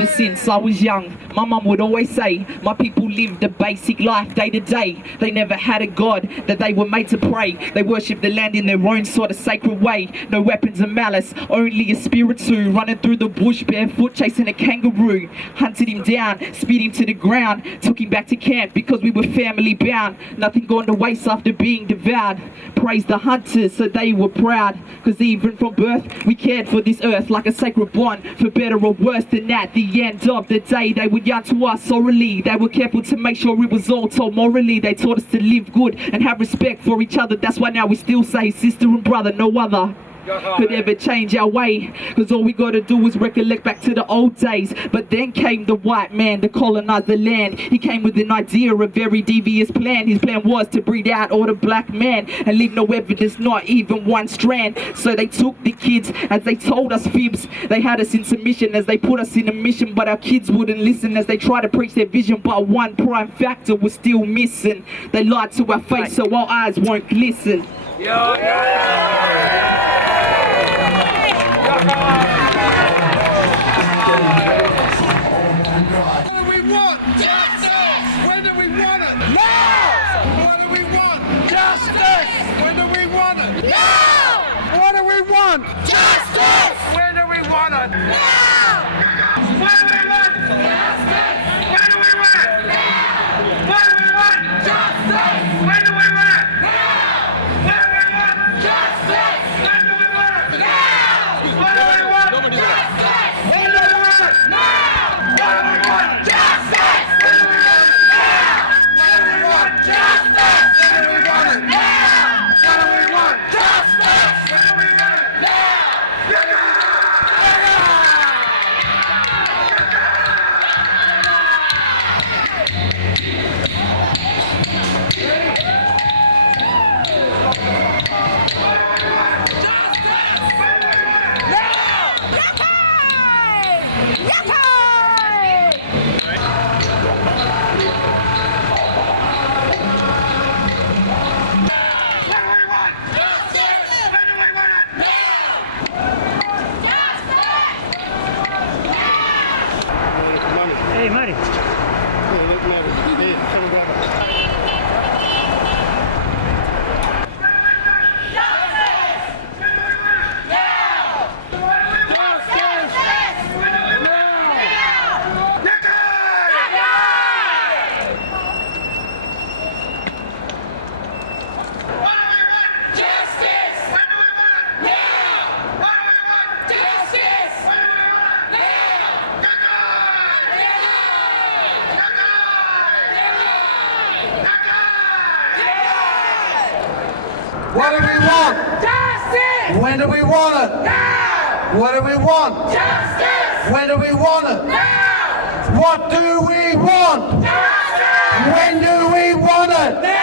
Ever since I was young, my mum would always say, my people lived a basic life day to day. They never had a God that they were made to pray. They worshipped the land in their own sort of sacred way. No weapons of malice, only a spirit too. Running through the bush barefoot, chasing a kangaroo. Hunted him down, speared him to the ground. Took him back to camp because we were family bound. Nothing gone to waste after being devoured. Praised the hunters so they were proud. Cause even from birth, we cared for this earth like a sacred bond. For better or worse than that, the end of the day, they would yarn to us orally. They were careful to make sure it was all told morally. They taught us to live good and have respect for each other. That's why now we still say sister and brother, no other could ever change our way. Cause all we gotta do is recollect back to the old days. But then came the white man to colonize the land. He came with an idea, a very devious plan. His plan was to breed out all the black men and leave no evidence, not even one strand. So they took the kids as they told us fibs. They had us in submission as they put us in a mission. But our kids wouldn't listen as they tried to preach their vision. But one prime factor was still missing. They lied to our face so our eyes won't glisten. Justice! When do we want it? Now! What do we want? Justice! When do we want it? Now! What do we want? Justice! When do we want it? Now! What do we want? Justice! When do we want it? Now! What do we want? Justice! When do we want it? Now! What do we want? Justice! When do we want it? Now! What do we want? Justice! When do we want it? Now! What do we want? Justice! When do we want it? Hey, Marty. What do we want? Justice! When do we want it? Now! What do we want? Justice! When do we want it? Now! What do we want? Justice! When do we want it? Now!